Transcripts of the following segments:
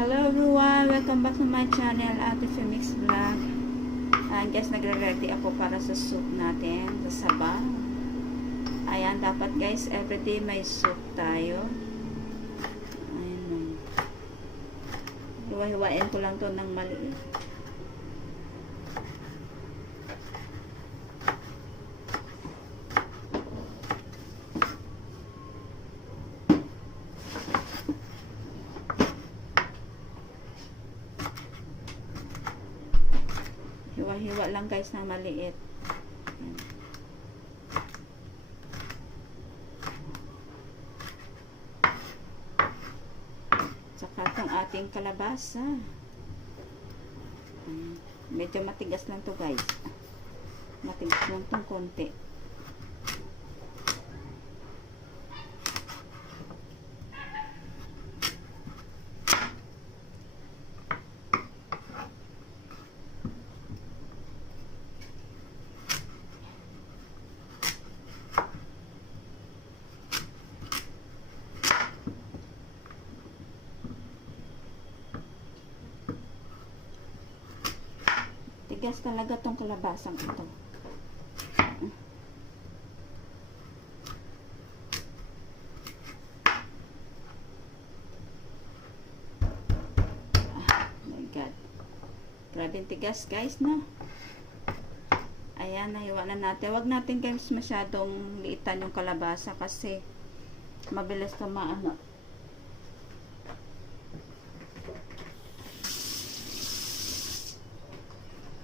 Hello everyone! Welcome back to my channel, Ate Femix Vlog. Guys, nagre-ready ako para sa soup natin, sa sabaw. Ayan, dapat guys, everyday may soup tayo. Ayan. Hiwa-hiwain ko lang to ng maliit. Hiwa-hiwa lang guys ng maliit. Ayan. Tsaka itong ating kalabasa. Ayan. Medyo matigas lang to guys. Matigas lang itong konti. Tigas talaga tong kalabasang ito. My God. Grabe tigas guys, no? Ayan, nahiwa na natin. Huwag natin guys masyadong liitan yung kalabasa kasi mabilis na maano.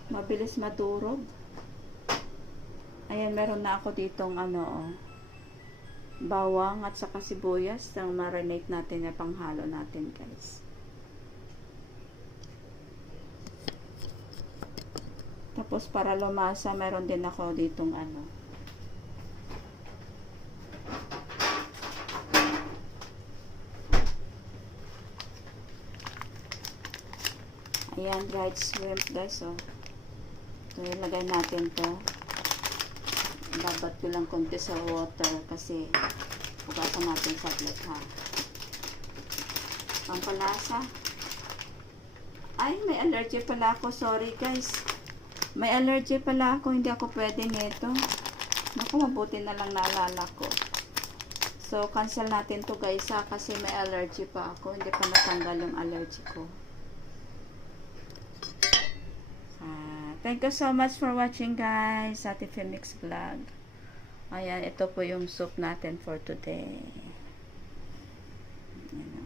Mabilis madurog. Ayan, meron na ako ditong bawang at saka sibuyas na marinate natin na panghalo natin guys. Tapos para lumasa, meron din ako ditong ayan, dried shrimp guys, oh. So, ilagay natin to. Babat ko lang konti sa water kasi hugasan natin saglit, ha. Pampalasa. Ay, may allergy pala ako. Sorry, guys. May allergy pala ako. Hindi ako pwede nito. Naku, mabuti na lang naalala ko. So, cancel natin to guys, ha. Kasi may allergy pa ako. Hindi pa natanggal yung allergy ko. Thank you so much for watching guys, Ate Femix Vlog. Ayan, ito po yung soup natin for today. Ayan.